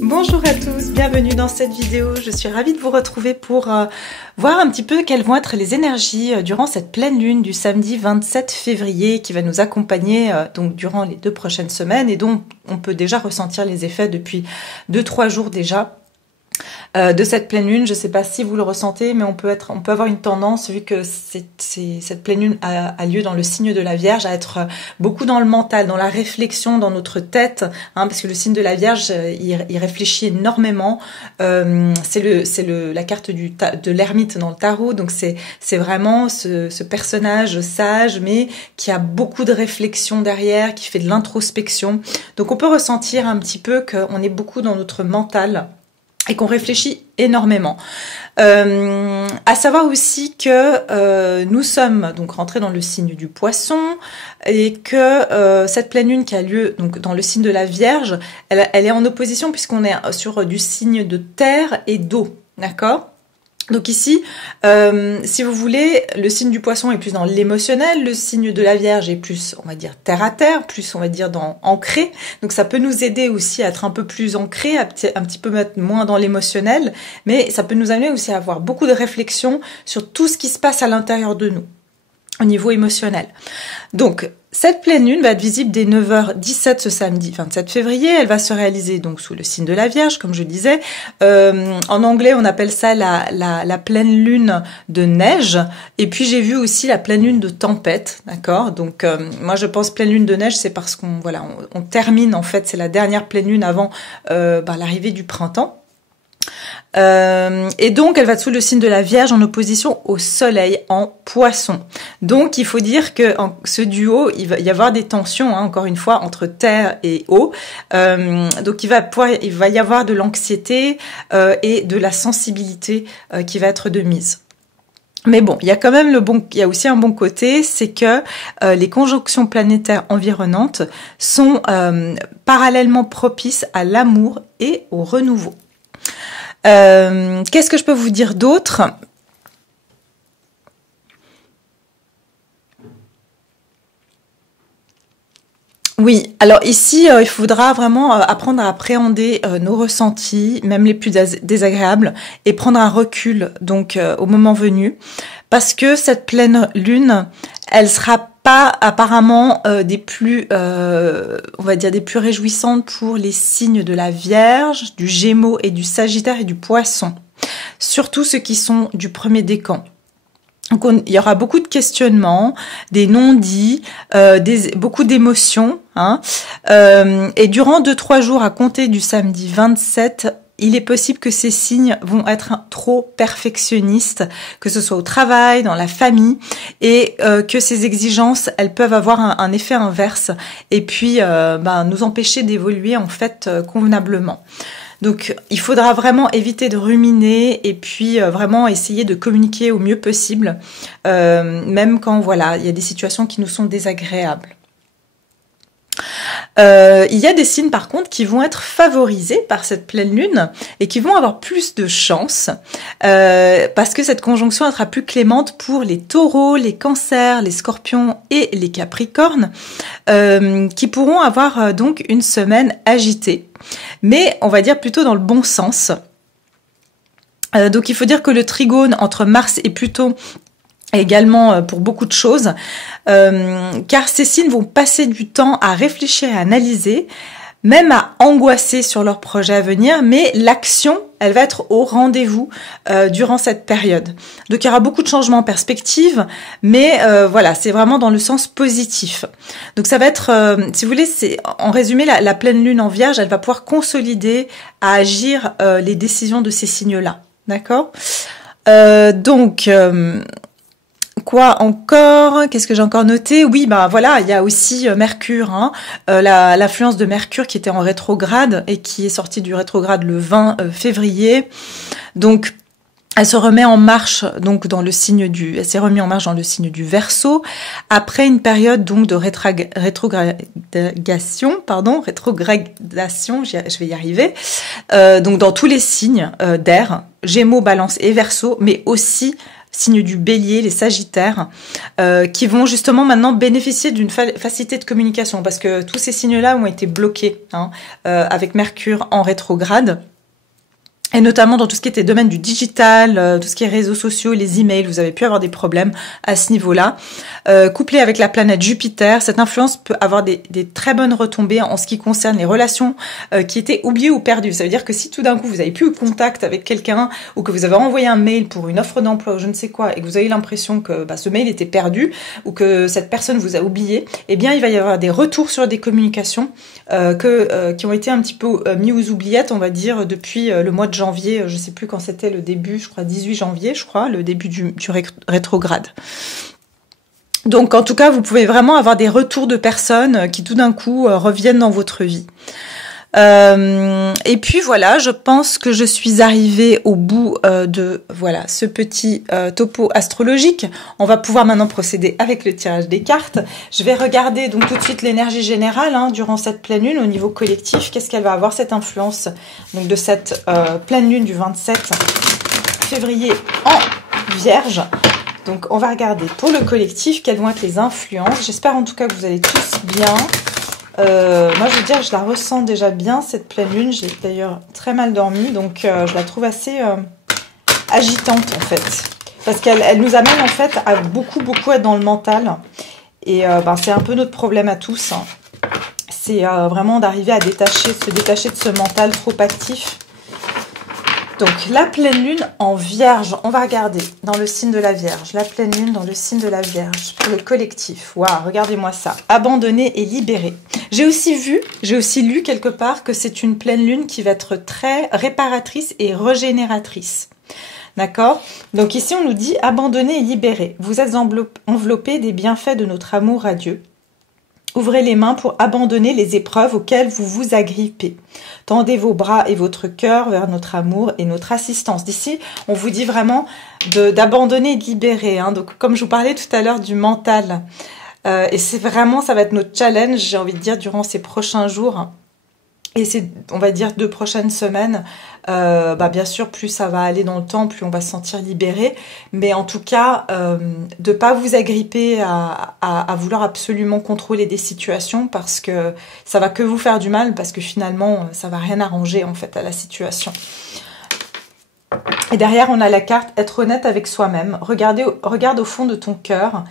Bonjour à tous, bienvenue dans cette vidéo. Je suis ravie de vous retrouver pour voir un petit peu quelles vont être les énergies durant cette pleine lune du samedi 27 février qui va nous accompagner donc durant les 2 prochaines semaines et dont on peut déjà ressentir les effets depuis 2-3 jours déjà. De cette pleine lune, je ne sais pas si vous le ressentez, mais on peut avoir une tendance, vu que cette pleine lune a lieu dans le signe de la Vierge, à être beaucoup dans le mental, dans la réflexion, dans notre tête, hein, parce que le signe de la Vierge, il réfléchit énormément. C'est la carte de l'ermite dans le tarot, donc c'est vraiment ce personnage sage, mais qui a beaucoup de réflexion derrière, qui fait de l'introspection. Donc on peut ressentir un petit peu qu'on est beaucoup dans notre mental et qu'on réfléchit énormément. À savoir aussi que nous sommes donc rentrés dans le signe du Poisson et que cette pleine lune qui a lieu donc dans le signe de la Vierge, elle est en opposition puisqu'on est sur du signe de terre et d'eau, d'accord ? Donc ici, si vous voulez, le signe du Poisson est plus dans l'émotionnel, le signe de la Vierge est plus, on va dire, terre à terre, plus, on va dire, dans ancré. Donc ça peut nous aider aussi à être un peu plus ancré, un petit peu moins dans l'émotionnel, mais ça peut nous amener aussi à avoir beaucoup de réflexion sur tout ce qui se passe à l'intérieur de nous, au niveau émotionnel. Donc, cette pleine lune va être visible dès 9h17 ce samedi 27 février. Elle va se réaliser donc sous le signe de la Vierge, comme je disais. En anglais, on appelle ça la pleine lune de neige. Et puis, j'ai vu aussi la pleine lune de tempête, d'accord ? Donc, moi, je pense pleine lune de neige, c'est parce qu'on termine, en fait, c'est la dernière pleine lune avant l'arrivée du printemps. Et donc elle va sous le signe de la Vierge en opposition au Soleil en Poisson. Donc il faut dire que ce duo, il va y avoir des tensions, hein, encore une fois, entre terre et eau. Donc il va y avoir de l'anxiété et de la sensibilité qui va être de mise. Mais bon, il y a quand même il y a aussi un bon côté, c'est que les conjonctions planétaires environnantes sont parallèlement propices à l'amour et au renouveau. Qu'est-ce que je peux vous dire d'autre ? Oui, alors ici, il faudra vraiment apprendre à appréhender nos ressentis, même les plus désagréables, et prendre un recul donc au moment venu, parce que cette pleine lune, elle sera pas apparemment des plus, on va dire des plus réjouissantes pour les signes de la Vierge, du Gémeaux et du Sagittaire et du Poisson, surtout ceux qui sont du premier décan. Donc il y aura beaucoup de questionnements, des non-dits, beaucoup d'émotions, hein. Et durant 2-3 jours à compter du samedi 27, il est possible que ces signes vont être trop perfectionnistes, que ce soit au travail, dans la famille, et que ces exigences, elles peuvent avoir un effet inverse, et puis nous empêcher d'évoluer en fait convenablement. Donc, il faudra vraiment éviter de ruminer et puis vraiment essayer de communiquer au mieux possible, même quand il y a des situations qui nous sont désagréables. Il y a des signes par contre qui vont être favorisés par cette pleine lune et qui vont avoir plus de chance parce que cette conjonction sera plus clémente pour les taureaux, les cancers, les scorpions et les capricornes qui pourront avoir donc une semaine agitée, mais on va dire plutôt dans le bon sens. Donc il faut dire que le trigone entre Mars et Pluton également pour beaucoup de choses, car ces signes vont passer du temps à réfléchir et à analyser, même à angoisser sur leurs projets à venir, mais l'action, elle va être au rendez-vous durant cette période. Donc il y aura beaucoup de changements en perspective, mais c'est vraiment dans le sens positif. Donc ça va être, si vous voulez, c'est en résumé, la pleine lune en Vierge, elle va pouvoir consolider à agir les décisions de ces signes-là, d'accord ? Quoi encore ? Qu'est-ce que j'ai encore noté ? Oui, il y a aussi Mercure, hein, l'influence de Mercure qui était en rétrograde et qui est sortie du rétrograde le 20 février. Donc, Elle se remet en marche donc dans le signe elle s'est remise en marche dans le signe du Verseau après une période donc de rétrogradation, je vais y arriver. Donc dans tous les signes d'air, Gémeaux, Balance et Verseau, mais aussi signe du Bélier, les Sagittaires, qui vont justement maintenant bénéficier d'une facilité de communication parce que tous ces signes-là ont été bloqués avec Mercure en rétrograde. Et notamment dans tout ce qui était domaine du digital, tout ce qui est réseaux sociaux, les emails, vous avez pu avoir des problèmes à ce niveau-là. Couplé avec la planète Jupiter, cette influence peut avoir des très bonnes retombées en ce qui concerne les relations qui étaient oubliées ou perdues. Ça veut dire que si tout d'un coup vous avez plus eu contact avec quelqu'un ou que vous avez envoyé un mail pour une offre d'emploi ou je ne sais quoi et que vous avez l'impression que ce mail était perdu ou que cette personne vous a oublié, eh bien il va y avoir des retours sur des communications qui ont été un petit peu mis aux oubliettes, on va dire, depuis le mois de janvier, je sais plus quand c'était le début, je crois 18 janvier, le début du rétrograde. Donc en tout cas, vous pouvez vraiment avoir des retours de personnes qui tout d'un coup reviennent dans votre vie. Et puis voilà, je pense que je suis arrivée au bout de ce petit topo astrologique. On va pouvoir maintenant procéder avec le tirage des cartes. Je vais regarder donc tout de suite l'énergie générale durant cette pleine lune au niveau collectif. Qu'est-ce qu'elle va avoir cette influence donc de cette pleine lune du 27 février en Vierge. Donc on va regarder pour le collectif quelles vont être les influences. J'espère en tout cas que vous allez tous bien. Moi je veux dire, je la ressens déjà bien cette pleine lune. J'ai d'ailleurs très mal dormi, donc je la trouve assez agitante en fait. Parce qu'elle nous amène en fait à beaucoup être dans le mental. Et c'est un peu notre problème à tous. C'est vraiment d'arriver à se détacher de ce mental trop actif. Donc la pleine lune en Vierge, on va regarder dans le signe de la Vierge. La pleine lune dans le signe de la Vierge pour le collectif. Waouh, regardez-moi ça. Abandonner et libérer. J'ai aussi lu quelque part que c'est une pleine lune qui va être très réparatrice et régénératrice. D'accord? Donc ici on nous dit abandonner et libérer. Vous êtes enveloppé des bienfaits de notre amour à Dieu. Ouvrez les mains pour abandonner les épreuves auxquelles vous vous agrippez. Tendez vos bras et votre cœur vers notre amour et notre assistance. D'ici, on vous dit vraiment d'abandonner et de libérer. Donc, comme je vous parlais tout à l'heure du mental. Et c'est vraiment, ça va être notre challenge, j'ai envie de dire, durant ces prochains jours. Et c'est, on va dire, 2 prochaines semaines. Bien sûr, plus ça va aller dans le temps, plus on va se sentir libéré. Mais en tout cas, de pas vous agripper à vouloir absolument contrôler des situations parce que ça va que vous faire du mal, parce que finalement, ça va rien arranger en fait à la situation. Et derrière, on a la carte être honnête avec soi-même. Regarde au fond de ton cœur.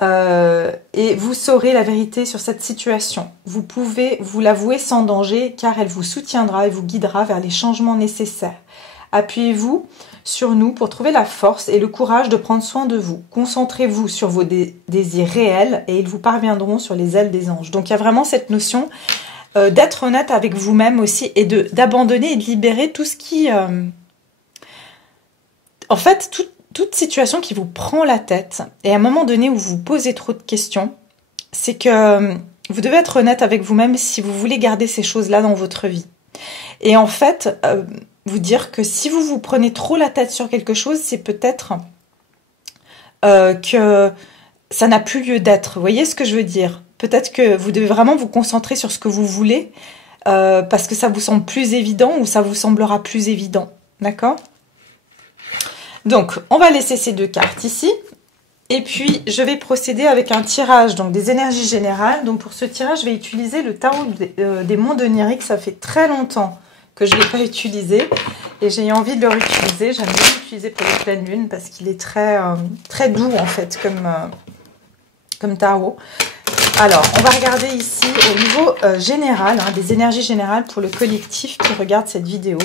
Et vous saurez la vérité sur cette situation. Vous pouvez vous l'avouer sans danger car elle vous soutiendra et vous guidera vers les changements nécessaires. Appuyez-vous sur nous pour trouver la force et le courage de prendre soin de vous. Concentrez-vous sur vos désirs réels et ils vous parviendront sur les ailes des anges. Donc il y a vraiment cette notion d'être honnête avec vous-même aussi et d'abandonner et de libérer tout ce qui... En fait, toute situation qui vous prend la tête, et à un moment donné où vous vous posez trop de questions, c'est que vous devez être honnête avec vous-même si vous voulez garder ces choses-là dans votre vie. Et en fait, vous dire que si vous vous prenez trop la tête sur quelque chose, c'est peut-être que ça n'a plus lieu d'être. Vous voyez ce que je veux dire? Peut-être que vous devez vraiment vous concentrer sur ce que vous voulez, parce que ça vous semble plus évident ou ça vous semblera plus évident. D'accord ? Donc, on va laisser ces 2 cartes ici. Et puis, je vais procéder avec un tirage donc des énergies générales. Donc, pour ce tirage, je vais utiliser le tarot des mondes oniriques. Ça fait très longtemps que je ne l'ai pas utilisé. Et j'ai envie de le réutiliser. J'aime bien l'utiliser pour les pleines lunes parce qu'il est très, très doux, en fait, comme tarot. Alors, on va regarder ici au niveau général, des énergies générales pour le collectif qui regarde cette vidéo.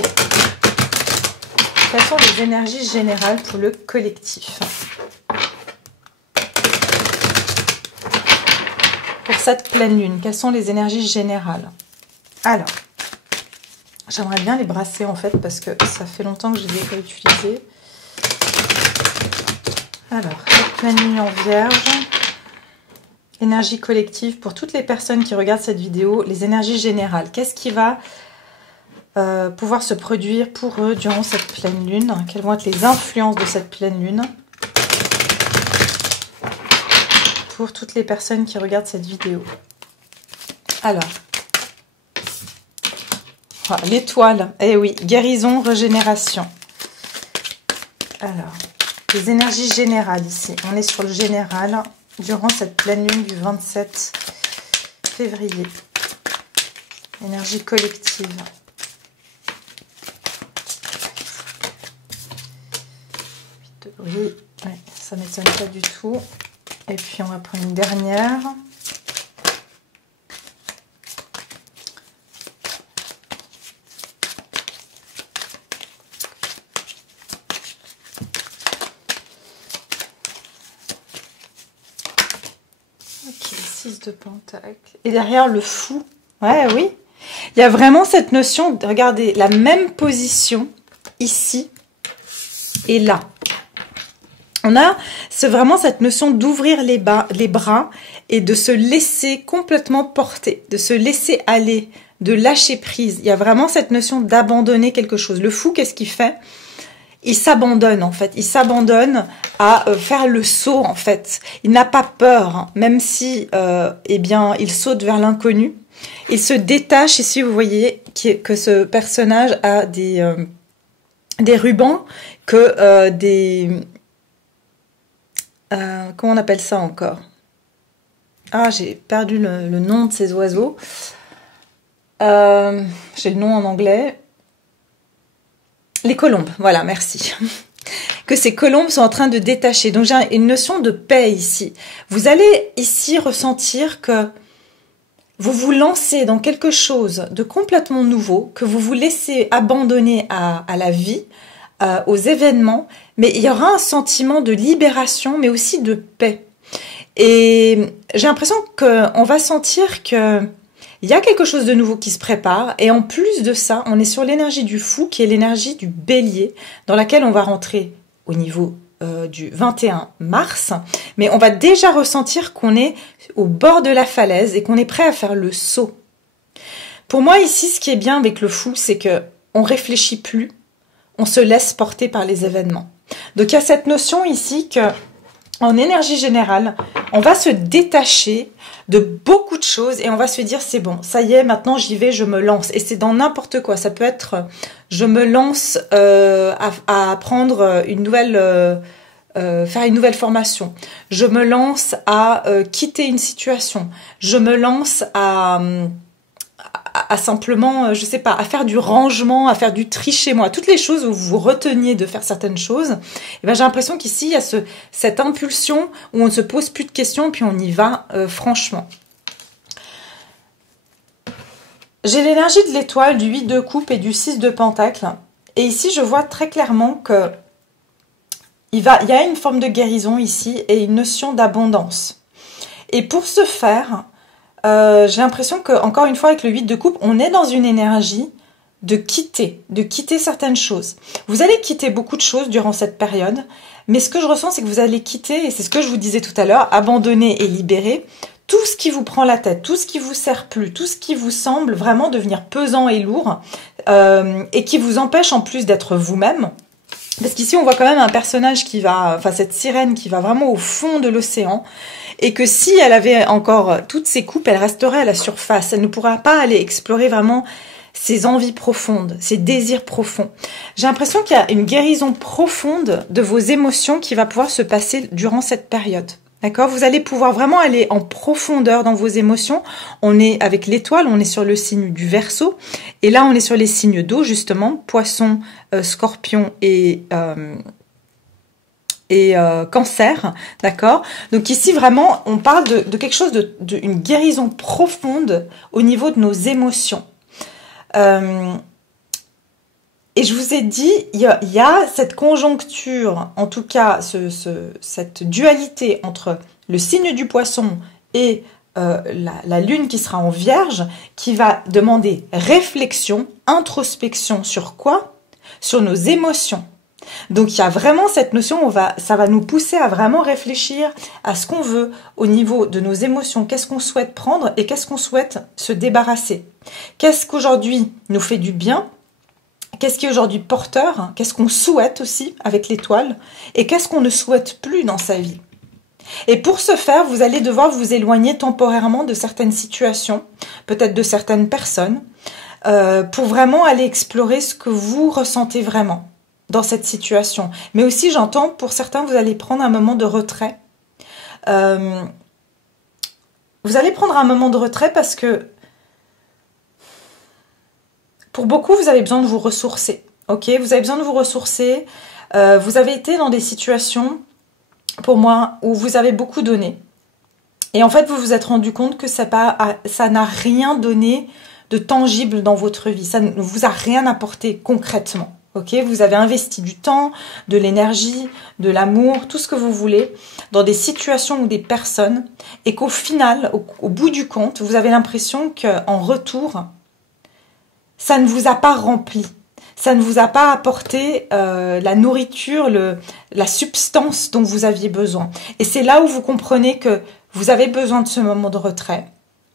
Quelles sont les énergies générales pour le collectif? Pour cette pleine lune, quelles sont les énergies générales? Alors, j'aimerais bien les brasser en fait parce que ça fait longtemps que je les ai pas utilisés. Alors, cette pleine lune en Vierge. Énergie collective pour toutes les personnes qui regardent cette vidéo. Les énergies générales. Qu'est-ce qui va pouvoir se produire pour eux durant cette pleine lune? Quelles vont être les influences de cette pleine lune pour toutes les personnes qui regardent cette vidéo? Alors, voilà, l'étoile, eh oui, guérison, régénération. Alors, les énergies générales ici, on est sur le général durant cette pleine lune du 27 février. Énergie collective. Oui, ouais, ça ne m'étonne pas du tout. Et puis on va prendre une dernière. Ok, 6 de pentacle. Et derrière le fou. Ouais, oui. Il y a vraiment cette notion, regardez, la même position ici et là. C'est vraiment cette notion d'ouvrir les bras et de se laisser complètement porter, de se laisser aller, de lâcher prise. Il y a vraiment cette notion d'abandonner quelque chose. Le fou, qu'est-ce qu'il fait? Il s'abandonne en fait, il s'abandonne à faire le saut en fait. Il n'a pas peur, hein, même si eh bien, il saute vers l'inconnu. Il se détache, ici vous voyez que ce personnage a des rubans, que comment on appelle ça encore? Ah, j'ai perdu le nom de ces oiseaux. J'ai le nom en anglais. Les colombes, voilà, merci. Que ces colombes sont en train de détacher. Donc j'ai une notion de paix ici. Vous allez ici ressentir que vous vous lancez dans quelque chose de complètement nouveau, que vous vous laissez abandonner à la vie, aux événements, mais il y aura un sentiment de libération, mais aussi de paix. Et j'ai l'impression qu'on va sentir qu'il y a quelque chose de nouveau qui se prépare, et en plus de ça, on est sur l'énergie du fou, qui est l'énergie du bélier, dans laquelle on va rentrer au niveau du 21 mars, mais on va déjà ressentir qu'on est au bord de la falaise et qu'on est prêt à faire le saut. Pour moi, ici, ce qui est bien avec le fou, c'est qu'on ne réfléchit plus, on se laisse porter par les événements. Donc, il y a cette notion ici qu'en énergie générale, on va se détacher de beaucoup de choses et on va se dire, c'est bon, ça y est, maintenant j'y vais, je me lance. Et c'est dans n'importe quoi. Ça peut être, je me lance à apprendre une nouvelle... faire une nouvelle formation. Je me lance à quitter une situation. Je me lance à simplement, je sais pas, à faire du rangement, à faire du tri chez moi. Toutes les choses où vous vous reteniez de faire certaines choses, eh ben, j'ai l'impression qu'ici, il y a cette impulsion où on ne se pose plus de questions, puis on y va franchement. J'ai l'énergie de l'étoile, du 8 de coupe et du 6 de pentacle. Et ici, je vois très clairement que il y a une forme de guérison ici et une notion d'abondance. Et pour ce faire, j'ai l'impression que, encore une fois, avec le 8 de coupe, on est dans une énergie de quitter certaines choses. Vous allez quitter beaucoup de choses durant cette période, mais ce que je ressens, c'est que vous allez quitter, et c'est ce que je vous disais tout à l'heure, abandonner et libérer tout ce qui vous prend la tête, tout ce qui vous sert plus, tout ce qui vous semble vraiment devenir pesant et lourd, et qui vous empêche en plus d'être vous-même. Parce qu'ici, on voit quand même un personnage qui va, enfin cette sirène qui va vraiment au fond de l'océan, et que si elle avait encore toutes ses coupes, elle resterait à la surface. Elle ne pourra pas aller explorer vraiment ses envies profondes, ses désirs profonds. J'ai l'impression qu'il y a une guérison profonde de vos émotions qui va pouvoir se passer durant cette période. D'accord? Vous allez pouvoir vraiment aller en profondeur dans vos émotions. On est avec l'étoile, on est sur le signe du Verseau. Et là, on est sur les signes d'eau, justement. Poisson, Scorpion et Cancer. D'accord? Donc ici, vraiment, on parle de quelque chose, une guérison profonde au niveau de nos émotions. Et je vous ai dit, il y a cette conjoncture, en tout cas cette dualité entre le signe du poisson et la lune qui sera en vierge, qui va demander réflexion, introspection sur quoi? Sur nos émotions. Donc il y a vraiment cette notion, ça va nous pousser à vraiment réfléchir à ce qu'on veut au niveau de nos émotions, qu'est-ce qu'on souhaite prendre et qu'est-ce qu'on souhaite se débarrasser. Qu'est-ce qu'aujourd'hui nous fait du bien qu'est-ce qui est aujourd'hui porteur, qu'est-ce qu'on souhaite aussi avec l'étoile, et qu'est-ce qu'on ne souhaite plus dans sa vie. Et pour ce faire, vous allez devoir vous éloigner temporairement de certaines situations, peut-être de certaines personnes, pour vraiment aller explorer ce que vous ressentez vraiment dans cette situation. Mais aussi, j'entends, pour certains, vous allez prendre un moment de retrait. Vous allez prendre un moment de retrait parce que pour beaucoup, vous avez besoin de vous ressourcer. Ok, vous avez besoin de vous ressourcer. Vous avez été dans des situations, pour moi, où vous avez beaucoup donné. Et en fait, vous vous êtes rendu compte que ça n'a rien donné de tangible dans votre vie. Ça ne vous a rien apporté concrètement. Ok, vous avez investi du temps, de l'énergie, de l'amour, tout ce que vous voulez, dans des situations ou des personnes, et qu'au final, au bout du compte, vous avez l'impression qu'en retour, ça ne vous a pas rempli. Ça ne vous a pas apporté la nourriture, la substance dont vous aviez besoin. Et c'est là où vous comprenez que vous avez besoin de ce moment de retrait.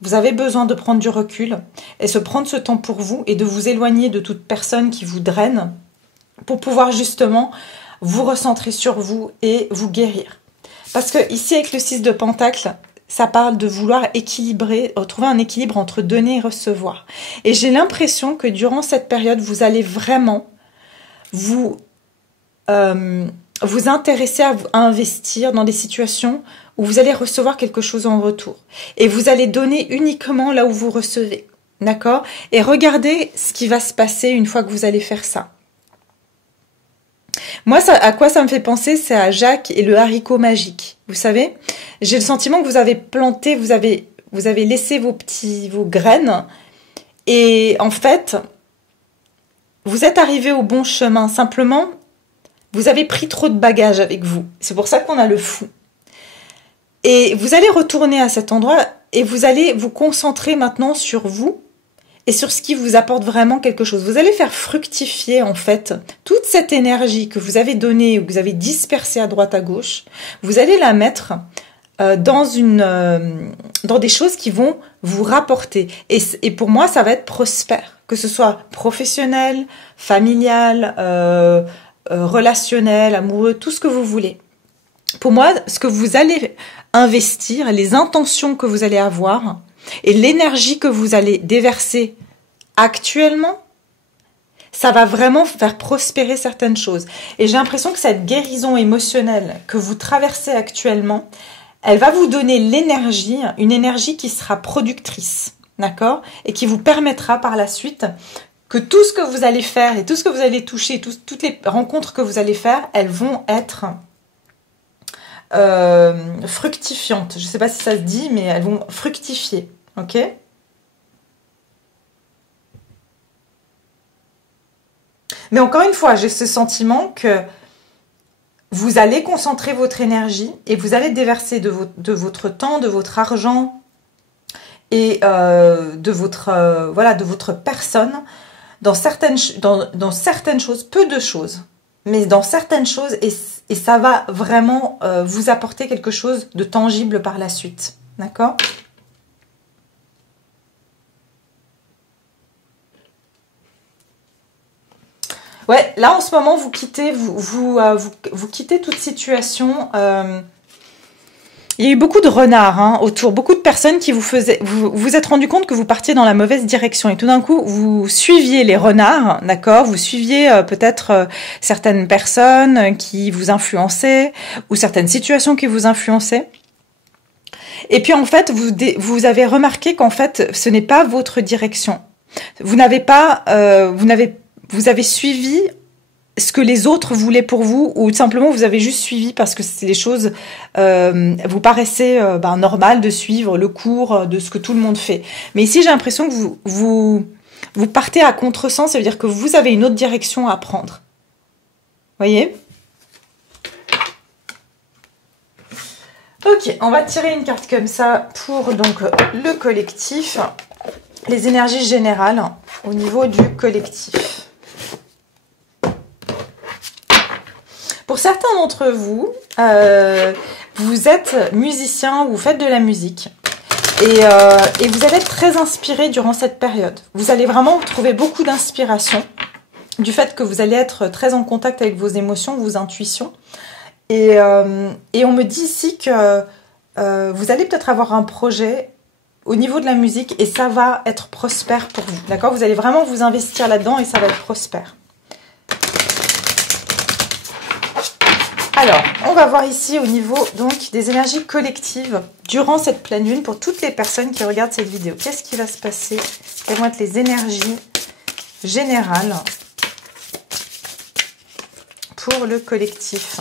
Vous avez besoin de prendre du recul et se prendre ce temps pour vous et de vous éloigner de toute personne qui vous draine pour pouvoir justement vous recentrer sur vous et vous guérir. Parce que ici, avec le 6 de Pentacle, ça parle de vouloir équilibrer, trouver un équilibre entre donner et recevoir. Et j'ai l'impression que durant cette période, vous allez vraiment vous intéresser à investir dans des situations où vous allez recevoir quelque chose en retour. Et vous allez donner uniquement là où vous recevez. D'accord? Et regardez ce qui va se passer une fois que vous allez faire ça. Moi, à quoi ça me fait penser, c'est à Jacques et le haricot magique. Vous savez, j'ai le sentiment que vous avez planté, vous avez laissé vos graines. Et en fait, vous êtes arrivé au bon chemin. Simplement, vous avez pris trop de bagages avec vous. C'est pour ça qu'on a le fou. Et vous allez retourner à cet endroit et vous allez vous concentrer maintenant sur vous et sur ce qui vous apporte vraiment quelque chose. Vous allez faire fructifier en fait toute cette énergie que vous avez donnée ou que vous avez dispersée à droite à gauche. Vous allez la mettre dans des choses qui vont vous rapporter. Et pour moi, ça va être prospère, que ce soit professionnel, familial, relationnel, amoureux, tout ce que vous voulez. Pour moi, ce que vous allez investir, les intentions que vous allez avoir et l'énergie que vous allez déverser actuellement, ça va vraiment faire prospérer certaines choses. Et j'ai l'impression que cette guérison émotionnelle que vous traversez actuellement, elle va vous donner l'énergie, une énergie qui sera productrice, d'accord? Et qui vous permettra par la suite que tout ce que vous allez faire et tout ce que vous allez toucher, toutes les rencontres que vous allez faire, elles vont être fructifiantes. Je ne sais pas si ça se dit, mais elles vont fructifier, ok? Mais encore une fois, j'ai ce sentiment que vous allez concentrer votre énergie et vous allez déverser de votre temps, de votre argent et de votre personne dans certaines choses, peu de choses, mais dans certaines choses et ça va vraiment vous apporter quelque chose de tangible par la suite. D'accord ? Ouais, là en ce moment vous quittez, vous quittez toute situation. Il y a eu beaucoup de renards autour, beaucoup de personnes qui vous êtes rendu compte que vous partiez dans la mauvaise direction et tout d'un coup vous suiviez les renards, d'accord ? Vous suiviez peut-être certaines personnes qui vous influençaient ou certaines situations qui vous influençaient. Et puis en fait vous avez remarqué qu'en fait ce n'est pas votre direction. Vous avez suivi ce que les autres voulaient pour vous ou simplement vous avez juste suivi parce que c'est des choses vous paraissait normal de suivre le cours de ce que tout le monde fait. Mais ici j'ai l'impression que vous partez à contresens, ça veut dire que vous avez une autre direction à prendre. Voyez ? Ok, on va tirer une carte comme ça pour donc le collectif, les énergies générales au niveau du collectif. Pour certains d'entre vous, vous êtes musicien ou vous faites de la musique et vous allez être très inspiré durant cette période. Vous allez vraiment trouver beaucoup d'inspiration du fait que vous allez être très en contact avec vos émotions, vos intuitions. Et on me dit ici que vous allez peut-être avoir un projet au niveau de la musique et ça va être prospère pour vous. D'accord? Vous allez vraiment vous investir là-dedans et ça va être prospère. Alors, on va voir ici au niveau donc des énergies collectives durant cette pleine lune pour toutes les personnes qui regardent cette vidéo. Qu'est-ce qui va se passer? Quelles vont être les énergies générales pour le collectif?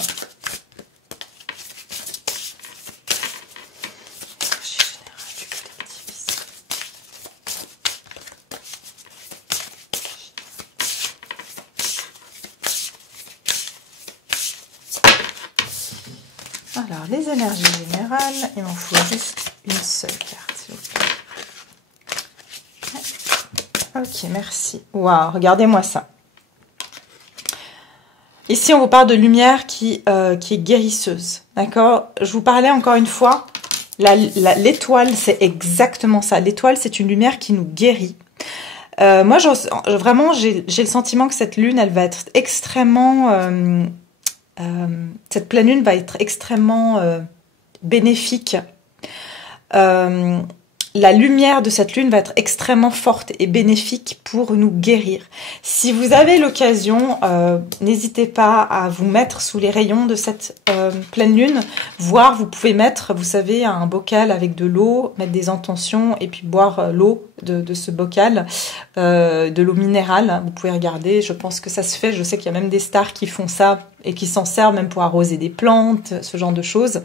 Alors, les énergies générales, il m'en faut juste une seule carte, s'il vous plaît. Ok, merci. Waouh, regardez-moi ça. Ici, on vous parle de lumière qui est guérisseuse. D'accord? Je vous parlais encore une fois, l'étoile, c'est exactement ça. L'étoile, c'est une lumière qui nous guérit. Moi, vraiment, j'ai le sentiment que cette lune, elle va être extrêmement... cette pleine lune va être extrêmement bénéfique. La lumière de cette lune va être extrêmement forte et bénéfique pour nous guérir. Si vous avez l'occasion, n'hésitez pas à vous mettre sous les rayons de cette pleine lune. Voire, vous pouvez mettre, vous savez, un bocal avec de l'eau, mettre des intentions et puis boire l'eau de ce bocal, de l'eau minérale. Vous pouvez regarder, je pense que ça se fait. Je sais qu'il y a même des stars qui font ça et qui s'en servent même pour arroser des plantes, ce genre de choses.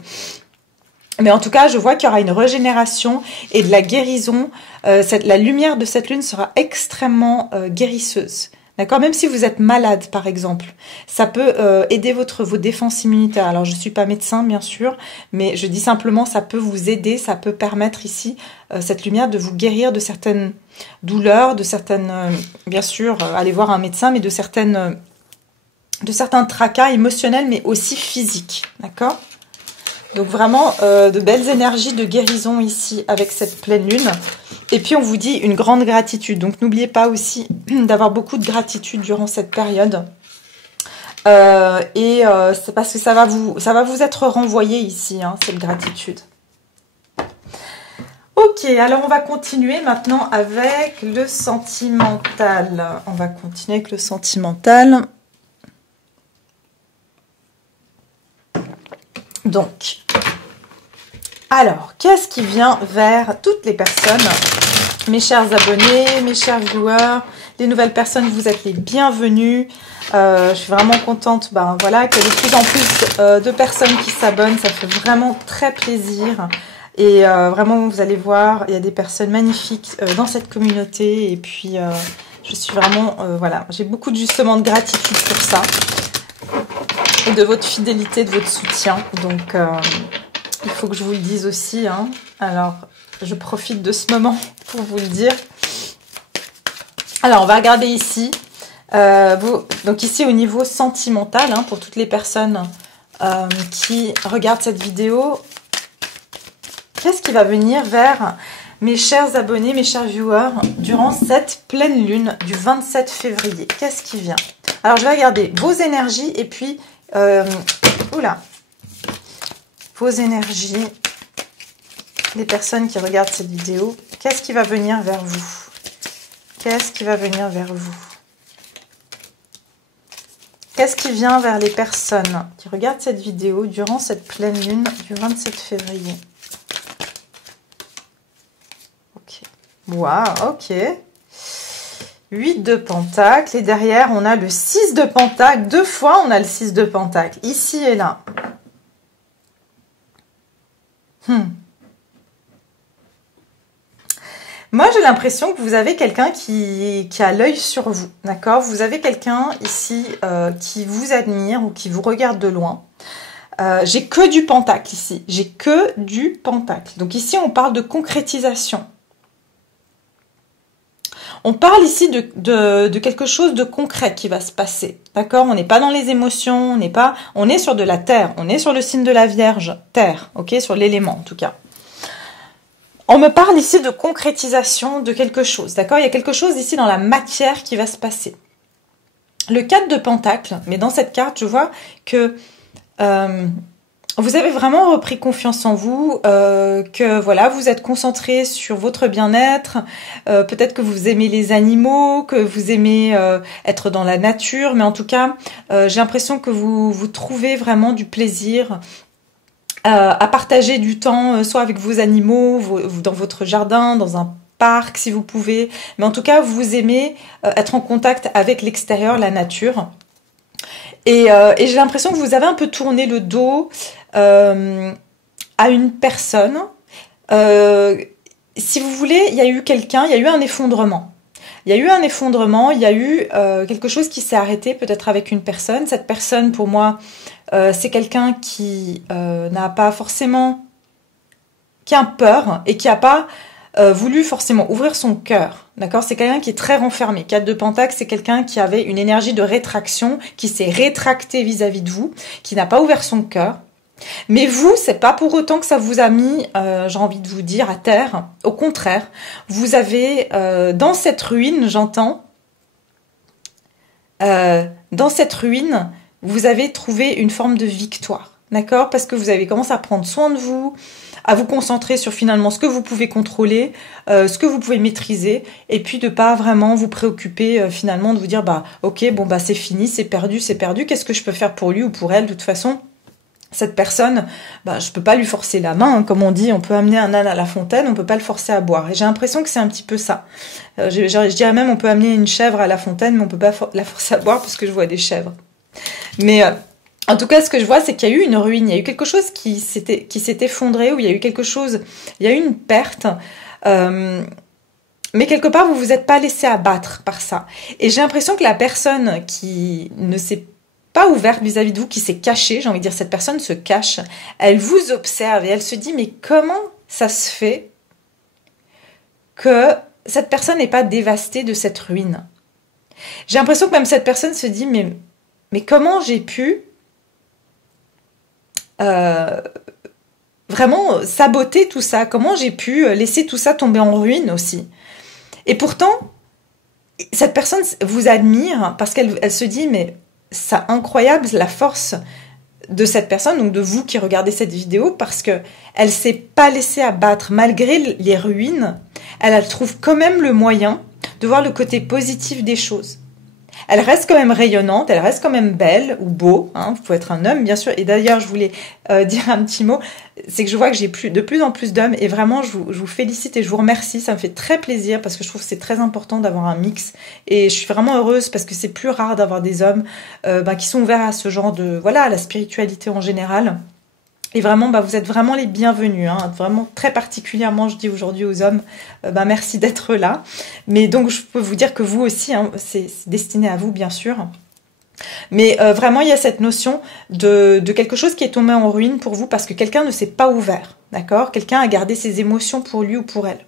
Mais en tout cas, je vois qu'il y aura une régénération et de la guérison. La lumière de cette lune sera extrêmement guérisseuse. D'accord? Même si vous êtes malade, par exemple, ça peut aider vos défenses immunitaires. Alors, je ne suis pas médecin, bien sûr, mais je dis simplement, ça peut vous aider, ça peut permettre ici, cette lumière, de vous guérir de certaines douleurs, de certaines, bien sûr, aller voir un médecin, mais de certains tracas émotionnels, mais aussi physiques. D'accord? Donc vraiment de belles énergies de guérison ici avec cette pleine lune. Et puis on vous dit une grande gratitude. Donc n'oubliez pas aussi d'avoir beaucoup de gratitude durant cette période. C'est parce que ça va vous être renvoyé ici, hein, cette gratitude. Ok, alors on va continuer maintenant avec le sentimental. On va continuer avec le sentimental. Donc, alors, qu'est-ce qui vient vers toutes les personnes, mes chers abonnés, mes chers viewers, les nouvelles personnes, vous êtes les bienvenus. Je suis vraiment contente voilà, qu'il y ait de plus en plus de personnes qui s'abonnent, ça fait vraiment très plaisir. Et vraiment, vous allez voir, il y a des personnes magnifiques dans cette communauté. Et puis, je suis vraiment, voilà, j'ai beaucoup justement de gratitude pour ça. Et de votre fidélité, de votre soutien. Donc, il faut que je vous le dise aussi. Hein. Alors, je profite de ce moment pour vous le dire. Alors, on va regarder ici. Donc ici, au niveau sentimental, hein, pour toutes les personnes qui regardent cette vidéo, qu'est-ce qui va venir vers mes chers abonnés, mes chers viewers, durant cette pleine lune du 27 février? Qu'est-ce qui vient? Alors, je vais regarder vos énergies et puis... vos énergies, les personnes qui regardent cette vidéo, qu'est-ce qui va venir vers vous? Qu'est-ce qui va venir vers vous? Qu'est-ce qui vient vers les personnes qui regardent cette vidéo durant cette pleine lune du 27 février? Ok. Waouh, ok. 8 de pentacle et derrière on a le 6 de pentacle. Deux fois on a le 6 de pentacle, ici et là. Moi j'ai l'impression que vous avez quelqu'un qui a l'œil sur vous, d'accord? Vous avez quelqu'un ici qui vous admire ou qui vous regarde de loin. J'ai que du pentacle ici, j'ai que du pentacle. Donc ici on parle de concrétisation. On parle ici de quelque chose de concret qui va se passer, d'accord? On n'est pas dans les émotions, on est sur de la terre, on est sur le signe de la Vierge, terre, ok? Sur l'élément en tout cas. On me parle ici de concrétisation de quelque chose, d'accord? Il y a quelque chose ici dans la matière qui va se passer. le 4 de Pentacle. Mais dans cette carte, je vois que vous avez vraiment repris confiance en vous, que voilà, vous êtes concentré sur votre bien-être, peut-être que vous aimez les animaux, que vous aimez être dans la nature, mais en tout cas, j'ai l'impression que vous trouvez vraiment du plaisir à partager du temps, soit avec vos animaux, dans votre jardin, dans un parc si vous pouvez, mais en tout cas, vous aimez être en contact avec l'extérieur, la nature. Et j'ai l'impression que vous avez un peu tourné le dos à une personne. Si vous voulez, il y a eu quelqu'un, il y a eu un effondrement. Il y a eu un effondrement, il y a eu quelque chose qui s'est arrêté peut-être avec une personne. Cette personne, pour moi, c'est quelqu'un qui n'a pas forcément... qui a peur et qui n'a pas voulu forcément ouvrir son cœur. D'accord? C'est quelqu'un qui est très renfermé. 4 de Pentacle, c'est quelqu'un qui avait une énergie de rétraction, qui s'est rétracté vis-à-vis de vous, qui n'a pas ouvert son cœur. Mais vous, c'est pas pour autant que ça vous a mis, j'ai envie de vous dire, à terre. Au contraire, vous avez, dans cette ruine, j'entends, dans cette ruine, vous avez trouvé une forme de victoire. D'accord? Parce que vous avez commencé à prendre soin de vous, à vous concentrer sur finalement ce que vous pouvez contrôler, ce que vous pouvez maîtriser, et puis de pas vraiment vous préoccuper finalement de vous dire bah ok bon bah c'est fini, c'est perdu, qu'est-ce que je peux faire pour lui ou pour elle? De toute façon, cette personne, bah je peux pas lui forcer la main, hein, comme on dit, on peut amener un âne à la fontaine, on peut pas le forcer à boire. Et j'ai l'impression que c'est un petit peu ça. Je dirais même on peut amener une chèvre à la fontaine, mais on peut pas la forcer à boire parce que je vois des chèvres. Mais en tout cas, ce que je vois, c'est qu'il y a eu une ruine, il y a eu quelque chose qui s'est effondré, ou il y a eu quelque chose, il y a eu une perte, mais quelque part, vous vous êtes pas laissé abattre par ça. Et j'ai l'impression que la personne qui ne s'est pas ouverte vis-à-vis de vous, qui s'est cachée, j'ai envie de dire, cette personne se cache, elle vous observe et elle se dit, mais comment ça se fait que cette personne n'est pas dévastée de cette ruine? J'ai l'impression que même cette personne se dit, mais comment j'ai pu vraiment saboter tout ça? Comment j'ai pu laisser tout ça tomber en ruine aussi? Et pourtant, cette personne vous admire parce qu'elle se dit, mais c'est incroyable la force de cette personne, donc de vous qui regardez cette vidéo, parce que elle s'est pas laissée abattre malgré les ruines. Elle trouve quand même le moyen de voir le côté positif des choses. Elle reste quand même rayonnante, elle reste quand même belle ou beau, hein, vous pouvez être un homme bien sûr. Et d'ailleurs je voulais dire un petit mot, c'est que je vois que j'ai de plus en plus d'hommes et vraiment je vous félicite et je vous remercie, ça me fait très plaisir parce que je trouve que c'est très important d'avoir un mix et je suis vraiment heureuse parce que c'est plus rare d'avoir des hommes qui sont ouverts à ce genre de, voilà, à la spiritualité en général. Et vraiment, vous êtes vraiment les bienvenus, hein, vraiment très particulièrement, je dis aujourd'hui aux hommes, merci d'être là. Mais donc, je peux vous dire que vous aussi, hein, c'est destiné à vous, bien sûr. Mais vraiment, il y a cette notion de quelque chose qui est tombé en ruine pour vous parce que quelqu'un ne s'est pas ouvert, d'accord? Quelqu'un a gardé ses émotions pour lui ou pour elle.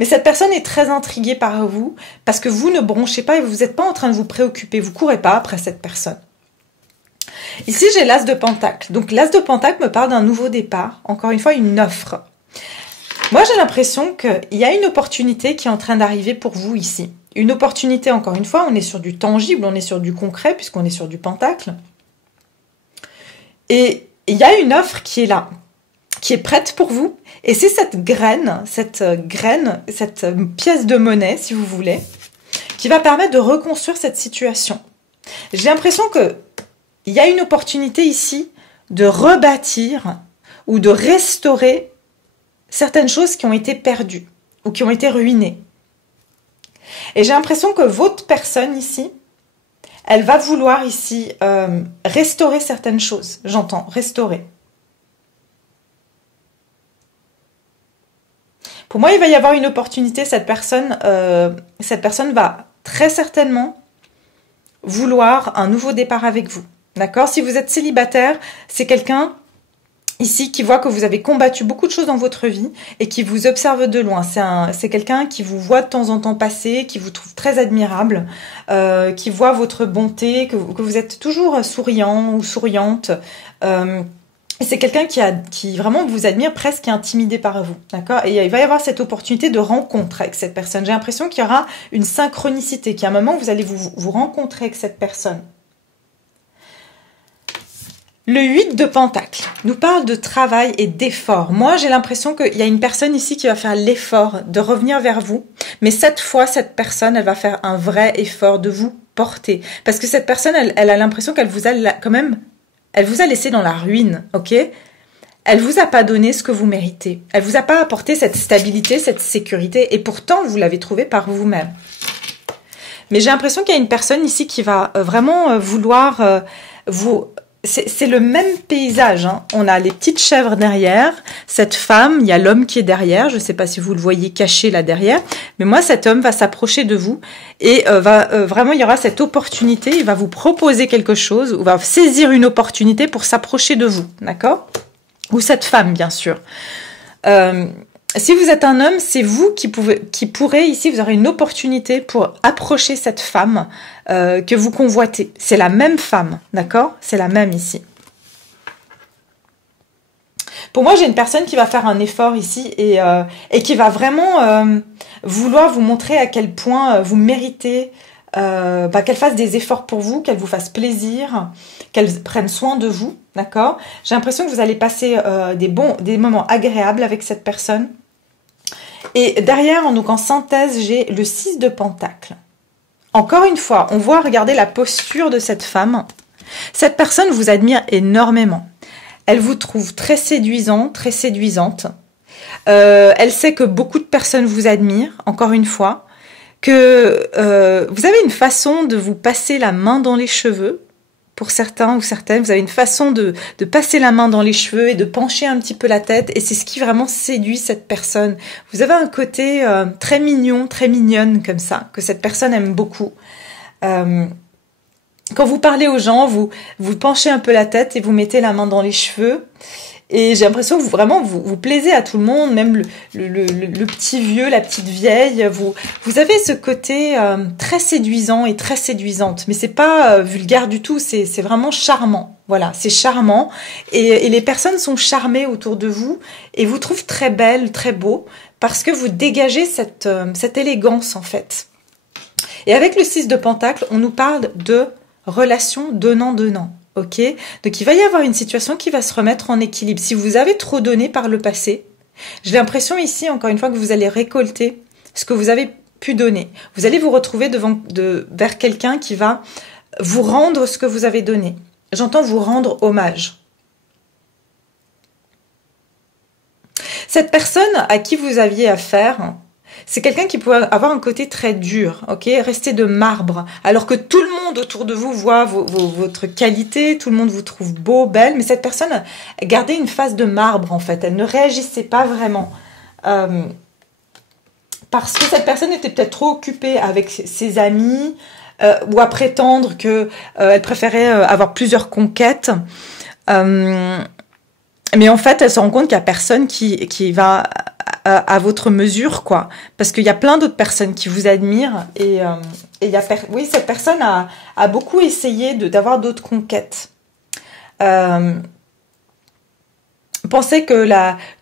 Mais cette personne est très intriguée par vous parce que vous ne bronchez pas et vous n'êtes pas en train de vous préoccuper, vous courez pas après cette personne. Ici, j'ai l'As de Pentacle. Donc, l'As de Pentacle me parle d'un nouveau départ. Encore une fois, une offre. Moi, j'ai l'impression qu'il y a une opportunité qui est en train d'arriver pour vous ici. Une opportunité, encore une fois, on est sur du tangible, on est sur du concret, puisqu'on est sur du Pentacle. Et il y a une offre qui est là, qui est prête pour vous. Et c'est cette graine, cette pièce de monnaie, si vous voulez, qui va permettre de reconstruire cette situation. J'ai l'impression que il y a une opportunité ici de rebâtir ou de restaurer certaines choses qui ont été perdues ou qui ont été ruinées. Et j'ai l'impression que votre personne ici, elle va vouloir ici restaurer certaines choses. J'entends, restaurer. Pour moi, il va y avoir une opportunité. Cette personne va très certainement vouloir un nouveau départ avec vous. D'accord? Si vous êtes célibataire, c'est quelqu'un ici qui voit que vous avez combattu beaucoup de choses dans votre vie et qui vous observe de loin. C'est quelqu'un qui vous voit de temps en temps passer, qui vous trouve très admirable, qui voit votre bonté, que vous êtes toujours souriant ou souriante, c'est quelqu'un qui vraiment vous admire, presque intimidé par vous, d'accord? Et il va y avoir cette opportunité de rencontre avec cette personne. J'ai l'impression qu'il y aura une synchronicité, qu'il y a un moment où vous allez vous rencontrer avec cette personne. Le 8 de Pentacle nous parle de travail et d'effort. Moi, j'ai l'impression qu'il y a une personne ici qui va faire l'effort de revenir vers vous. Mais cette fois, cette personne, elle va faire un vrai effort de vous porter. Parce que cette personne, elle a l'impression qu'elle vous a quand même... Elle vous a laissé dans la ruine, ok? Elle vous a pas donné ce que vous méritez. Elle vous a pas apporté cette stabilité, cette sécurité. Et pourtant, vous l'avez trouvé par vous-même. Mais j'ai l'impression qu'il y a une personne ici qui va vraiment vouloir vous... C'est le même paysage, hein. On a les petites chèvres derrière, cette femme, il y a l'homme qui est derrière, je ne sais pas si vous le voyez caché là derrière, mais moi cet homme va s'approcher de vous et vraiment il y aura cette opportunité, il va vous proposer quelque chose, ou va saisir une opportunité pour s'approcher de vous, d'accord? Ou cette femme bien sûr. Si vous êtes un homme, c'est vous qui pourrez, ici, vous aurez une opportunité pour approcher cette femme que vous convoitez. C'est la même femme, d'accord? C'est la même ici. Pour moi, j'ai une personne qui va faire un effort ici et qui va vraiment vouloir vous montrer à quel point vous méritez, qu'elle fasse des efforts pour vous, qu'elle vous fasse plaisir, qu'elle prenne soin de vous, d'accord? J'ai l'impression que vous allez passer des moments agréables avec cette personne. Et derrière, donc en synthèse, j'ai le 6 de Pentacle. Encore une fois, on voit, regardez la posture de cette femme. Cette personne vous admire énormément. Elle vous trouve très séduisant, très séduisante. Elle sait que beaucoup de personnes vous admirent, encore une fois. Que vous avez une façon de vous passer la main dans les cheveux. Pour certains ou certaines, vous avez une façon de passer la main dans les cheveux et de pencher un petit peu la tête. Et c'est ce qui vraiment séduit cette personne. Vous avez un côté très mignon, très mignonne comme ça, que cette personne aime beaucoup. Quand vous parlez aux gens, vous penchez un peu la tête et vous mettez la main dans les cheveux. Et j'ai l'impression que vous plaisez à tout le monde, même le petit vieux, la petite vieille. Vous avez ce côté très séduisant et très séduisante. Mais c'est pas vulgaire du tout, c'est vraiment charmant. Voilà, c'est charmant. Et les personnes sont charmées autour de vous et vous trouvent très belle, très beau, parce que vous dégagez cette élégance en fait. Et avec le 6 de Pentacle, on nous parle de relation donnant-donnant. Ok, donc il va y avoir une situation qui va se remettre en équilibre. Si vous avez trop donné par le passé, j'ai l'impression ici, encore une fois, que vous allez récolter ce que vous avez pu donner. Vous allez vous retrouver vers quelqu'un qui va vous rendre ce que vous avez donné. J'entends vous rendre hommage. Cette personne à qui vous aviez affaire, c'est quelqu'un qui peut avoir un côté très dur, ok, rester de marbre, alors que tout le monde autour de vous voit votre qualité, tout le monde vous trouve beau, belle, mais cette personne gardait une face de marbre en fait, elle ne réagissait pas vraiment, parce que cette personne était peut-être trop occupée avec ses amis, ou à prétendre qu'elle préférait avoir plusieurs conquêtes, mais en fait elle se rend compte qu'il n'y a personne qui va à votre mesure, quoi. Parce qu'il y a plein d'autres personnes qui vous admirent et oui, cette personne a beaucoup essayé d'avoir d'autres conquêtes. Pensez que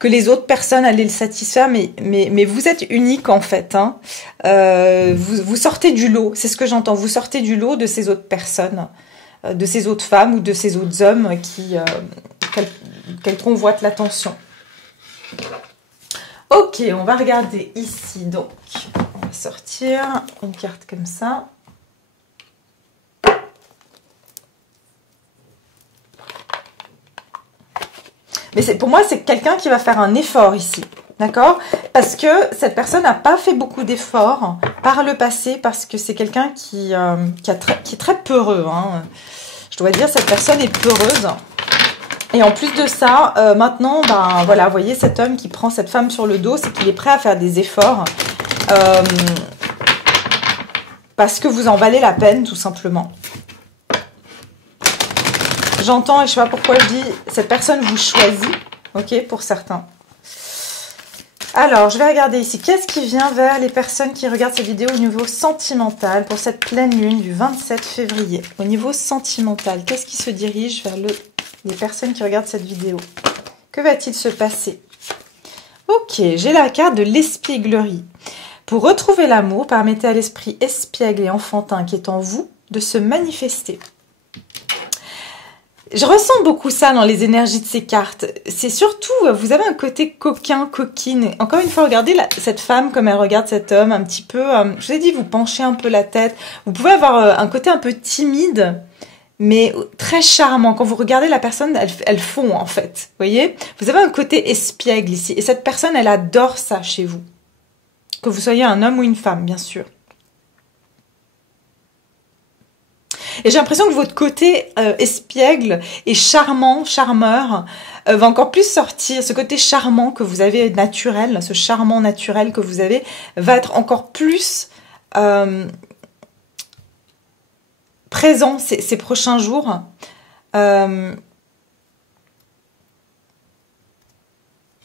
les autres personnes allaient le satisfaire, mais vous êtes unique en fait. Hein. Vous sortez du lot, c'est ce que j'entends. Vous sortez du lot de ces autres personnes, de ces autres femmes ou de ces autres hommes qu'elles convoitent l'attention. Ok, on va regarder ici, donc, on va sortir une carte comme ça. Mais pour moi, c'est quelqu'un qui va faire un effort ici, d'accord? Parce que cette personne n'a pas fait beaucoup d'efforts par le passé, parce que c'est quelqu'un qui est très peureux. Hein. Je dois dire, cette personne est peureuse. Et en plus de ça, maintenant, voilà, vous voyez cet homme qui prend cette femme sur le dos, c'est qu'il est prêt à faire des efforts parce que vous en valez la peine, tout simplement. J'entends, et je ne sais pas pourquoi je dis, cette personne vous choisit, ok, pour certains. Alors, je vais regarder ici, qu'est-ce qui vient vers les personnes qui regardent cette vidéo au niveau sentimental pour cette pleine lune du 27 février. Au niveau sentimental, qu'est-ce qui se dirige vers le des personnes qui regardent cette vidéo. Que va-t-il se passer? Ok, j'ai la carte de l'espièglerie. Pour retrouver l'amour, permettez à l'esprit espiègle et enfantin qui est en vous de se manifester. Je ressens beaucoup ça dans les énergies de ces cartes. C'est surtout, vous avez un côté coquin, coquine. Encore une fois, regardez cette femme comme elle regarde cet homme, un petit peu, je vous ai dit, vous penchez un peu la tête. Vous pouvez avoir un côté un peu timide, mais très charmant. Quand vous regardez la personne, elle fond en fait. Vous voyez? Vous avez un côté espiègle ici. Et cette personne, elle adore ça chez vous. Que vous soyez un homme ou une femme, bien sûr. Et j'ai l'impression que votre côté espiègle et charmant, charmeur, va encore plus sortir. Ce côté charmant que vous avez naturel, ce charmant naturel que vous avez, va être encore plus présent ces prochains jours.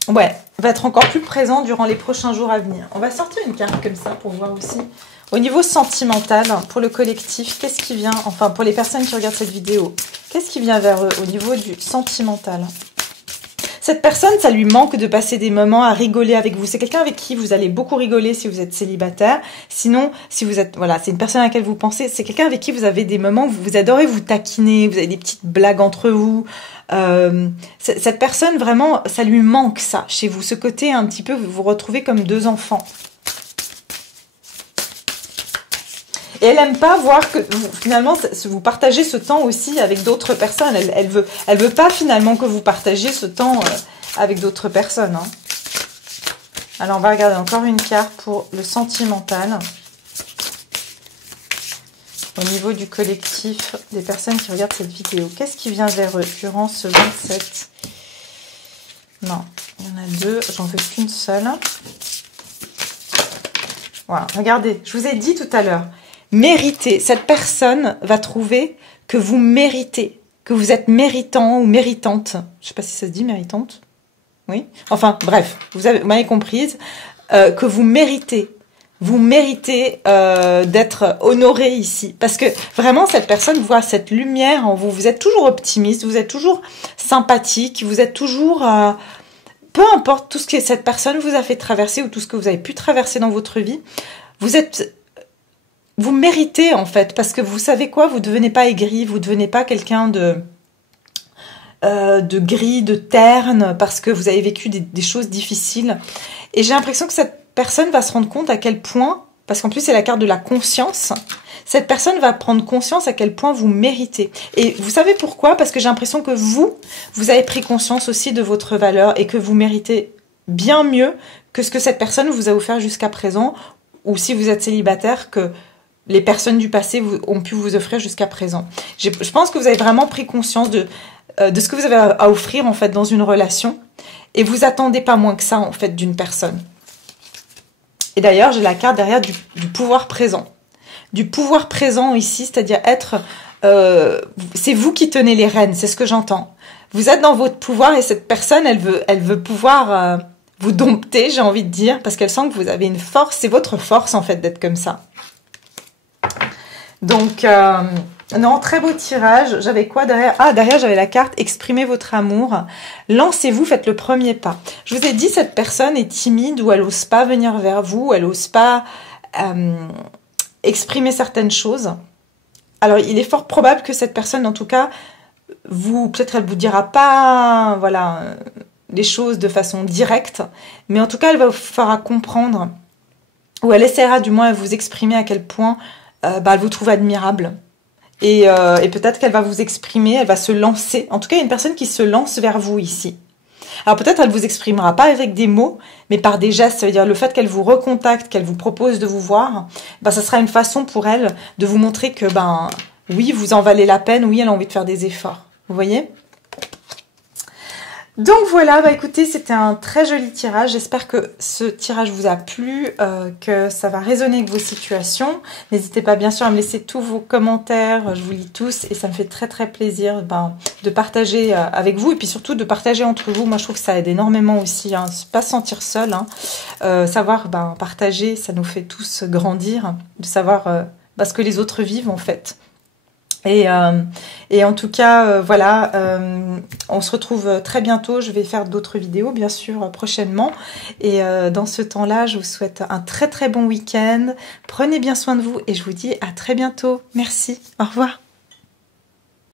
Ouais, va être encore plus présent durant les prochains jours à venir. On va sortir une carte comme ça pour voir aussi. Au niveau sentimental, pour le collectif, qu'est-ce qui vient, enfin pour les personnes qui regardent cette vidéo, qu'est-ce qui vient vers eux au niveau du sentimental? Cette personne, ça lui manque de passer des moments à rigoler avec vous. C'est quelqu'un avec qui vous allez beaucoup rigoler si vous êtes célibataire. Sinon, si vous êtes, voilà, c'est une personne à laquelle vous pensez. C'est quelqu'un avec qui vous avez des moments où vous adorez vous taquiner, vous avez des petites blagues entre vous. Cette personne, vraiment, ça lui manque ça chez vous. Ce côté un petit peu, vous vous retrouvez comme deux enfants. Et elle n'aime pas voir que finalement vous partagez ce temps aussi avec d'autres personnes. Elle veut pas finalement que vous partagiez ce temps avec d'autres personnes. Hein. Alors on va regarder encore une carte pour le sentimental. Au niveau du collectif des personnes qui regardent cette vidéo. Qu'est-ce qui vient vers eux durant ce 27? Non, il y en a deux, j'en veux qu'une seule. Voilà, regardez, je vous ai dit tout à l'heure. Méritez. Cette personne va trouver que vous méritez, que vous êtes méritant ou méritante. Je ne sais pas si ça se dit méritante. Oui. Enfin, bref, vous m'avez comprise. Que vous méritez. Vous méritez d'être honoré ici. Parce que vraiment, cette personne voit cette lumière en vous. Vous êtes toujours optimiste, vous êtes toujours sympathique, vous êtes toujours... peu importe tout ce que cette personne vous a fait traverser ou tout ce que vous avez pu traverser dans votre vie, vous méritez en fait, parce que vous savez quoi, vous ne devenez pas aigri, vous ne devenez pas quelqu'un de gris, de terne, parce que vous avez vécu des choses difficiles. Et j'ai l'impression que cette personne va se rendre compte à quel point, parce qu'en plus c'est la carte de la conscience, cette personne va prendre conscience à quel point vous méritez. Et vous savez pourquoi? Parce que j'ai l'impression que vous avez pris conscience aussi de votre valeur et que vous méritez bien mieux que ce que cette personne vous a offert jusqu'à présent, ou si vous êtes célibataire, que les personnes du passé ont pu vous offrir jusqu'à présent. Je pense que vous avez vraiment pris conscience de ce que vous avez à offrir en fait dans une relation, et vous attendez pas moins que ça en fait d'une personne. Et d'ailleurs, j'ai la carte derrière du pouvoir présent. Du pouvoir présent ici, c'est-à-dire être... c'est vous qui tenez les rênes, c'est ce que j'entends. Vous êtes dans votre pouvoir et cette personne, elle veut pouvoir vous dompter, j'ai envie de dire, parce qu'elle sent que vous avez une force. C'est votre force en fait d'être comme ça. Donc, non, très beau tirage. J'avais quoi derrière? Ah, derrière, j'avais la carte « Exprimez votre amour ». Lancez-vous, faites le premier pas. Je vous ai dit, cette personne est timide ou elle n'ose pas venir vers vous, elle n'ose pas exprimer certaines choses. Alors, il est fort probable que cette personne, en tout cas, peut-être elle ne vous dira pas, voilà, les choses de façon directe, mais en tout cas, elle va vous faire comprendre, ou elle essaiera du moins de vous exprimer à quel point elle vous trouve admirable. Et peut-être qu'elle va vous exprimer, elle va se lancer. En tout cas, il y a une personne qui se lance vers vous ici. Alors peut-être elle ne vous exprimera pas avec des mots, mais par des gestes. Ça veut dire le fait qu'elle vous recontacte, qu'elle vous propose de vous voir, ça sera une façon pour elle de vous montrer que, oui, vous en valez la peine, oui, elle a envie de faire des efforts. Vous voyez ? Donc voilà, écoutez, c'était un très joli tirage. J'espère que ce tirage vous a plu, que ça va résonner avec vos situations. N'hésitez pas bien sûr à me laisser tous vos commentaires, je vous lis tous et ça me fait très très plaisir de partager avec vous et puis surtout de partager entre vous. Moi je trouve que ça aide énormément aussi, hein, pas se sentir seul, hein. Savoir partager, ça nous fait tous grandir, de savoir ce que les autres vivent en fait. Et en tout cas, voilà, on se retrouve très bientôt. Je vais faire d'autres vidéos, bien sûr, prochainement. Et dans ce temps-là, je vous souhaite un très très bon week-end. Prenez bien soin de vous et je vous dis à très bientôt. Merci. Au revoir.